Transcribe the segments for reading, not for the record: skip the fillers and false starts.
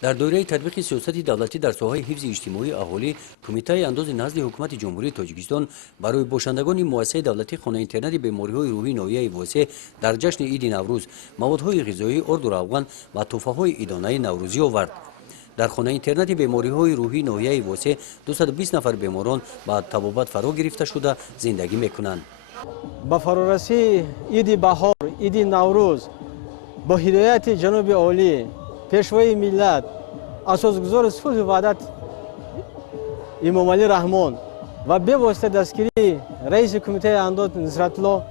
در دوره تطبیق سیاست دولتی در ساحه حفظ اجتماعی اهالی، کمیته انداز نزد حکومت جمهوری تاجیکستان برای باشندگان مؤسسه دولتی خانه اینترنت بیماری‌های روحی ناحیه واسع در جشن عید نوروز موادهای غذایی، آرد و روغن و تحفه‌های عیدانه نوروزی آورد. در خانه اینترنت بیماری‌های روحی ناحیه واسع 220 نفر بیماران با طبابت فرا گرفته شده زندگی می‌کنند. با فرارسی عید بهار، عید نوروز با هدایت جناب عالی پیشوای ملت اساسگزار صلح و وحدت امام علی رحمان و به واسطه دستگیری رئیس کمیته انداز نصرت الله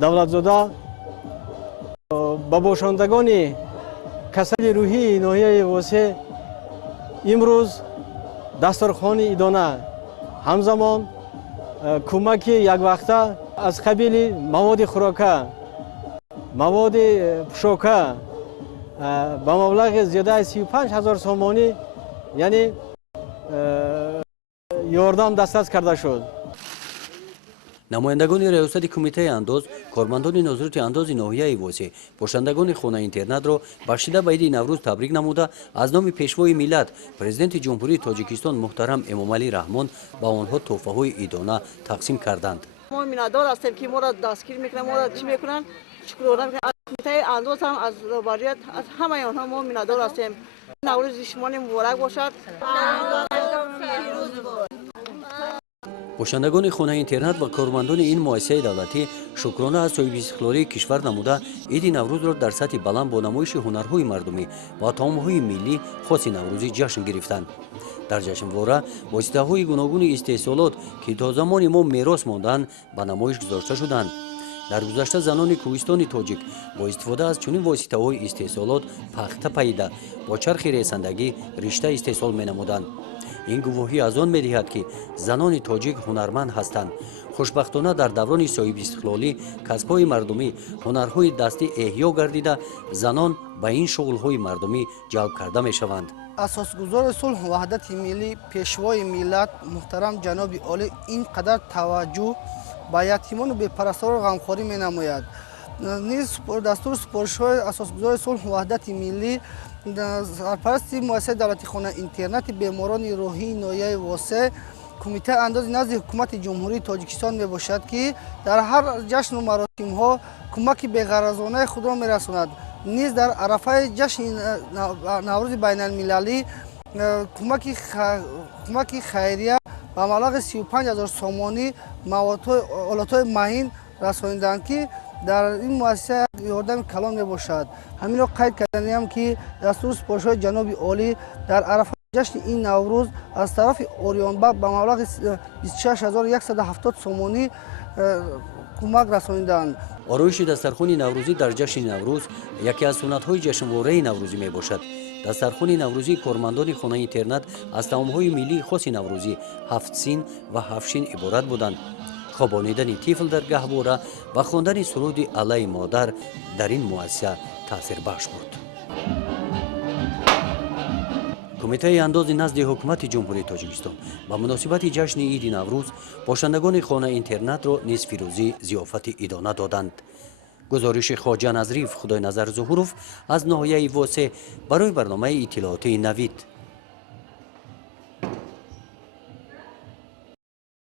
دولتزاده با باشندگان کسل روحی ناحیه واسع امروز دسترخوان عیدانه همزمان کمک یک وقته از قبیل مواد خوراکه، مواد پوشاکه با مبلغ زیاده از 35,000 سامانی یعنی یاردم دسترس کرده شد. نمایندگان ریاست کمیته انداز، کارمندان نظارت انداز ناحیه واسع، باشندگان خانه اینترنت را بخشیده به عید نوروز تبریک نموده از نام پیشوای ملت پرزیدنت جمهوری تاجیکستان محترم امام علی رحمان با آنها تحفه‌های عیدانه تقسیم کردند. ما میندار هستیم که ما را دستگیر میکنن، ما را چی میکنن، شکرانه میکنن. کمیته انداز هم از روبریت از همه آنها ما میندار هستیم. نوروز شما مبارک باشد. باشندگان خانه اینترنت و کارمندان این مؤسسه دولتی شکرانه از صاحب استقلالی کشور نموده عید نوروز را در سطح بلند با نمایش هنرهای مردمی و طعامهای ملی خاص نوروزی جشن گرفتند. در جشنواره واسطه‌های گوناگون استحصالات که تا زمان ما میراث ماندند به نمایش گذاشته شدند. در گذشته زنان کوهستان تاجیک با استفاده از چنین واسطه‌های استحصالات پخته پیدا با چرخ رساندگی رشته استحصال می‌نمودند. این گواهی از آن می‌دهد که زنان تاجیک هنرمند هستند. خوشبختانه در دوران صاحب استقلالی کسب‌های مردمی هنرهای دستی احیا گردیده زنان به این شغل‌های مردمی جلب کرده می‌شوند. اساسگزار صلح و وحدت ملی پیشوای ملت محترم جناب عالی اینقدر توجه با یتیمان و بی‌پرستار غمخواری می‌نماید. نیز دستور سپارش‌های اساسگزار صلح و وحدت ملی سرپرست مؤسسه دولتی خانه اینترنت بیماران روحی ناحیه واسع کمیته انداز نزد حکومت جمهوری تاجیکستان می باشد که در هر جشن و مراسم ها کمک بی‌غرضانه خود را می‌رساند. نیز در عرفه جشن نوروز بین المللی کمک خیریه و مبلغ 35,000 سامانی آلات‌های مهین رسانیدند که در این مؤسسه یاردم کلان می باشد. همین را قید کردیم که دستور سپارش‌های جناب عالی در عرفه جشن این نوروز از طرف اوریانباب به مبلغ 26,170 سامانی کمک رسانیدند. آرایش دسترخوان نوروزی در جشن نوروز یکی از سنت‌های جشنواره نوروزی می باشد. دسترخوان نوروزی کارمندان خانه اینترنت از طعام‌های ملی خاص نوروزی 7 سین و 7 شین عبارت بودند. خوابانیدن طفل در گهواره و خواندن سرود علی مادر در این مؤسسه تأثیر بخش بود. کمیته انداز نزد حکومت جمهوری تاجیکستان با مناسبت جشن عید نوروز باشندگان خانه اینترنت را نصف روزی ضیافت عیدانه دادند. گزارش خواجه نظریف خدای نظر ظهوروف از ناحیه واسع برای برنامه اطلاعاتی نوید.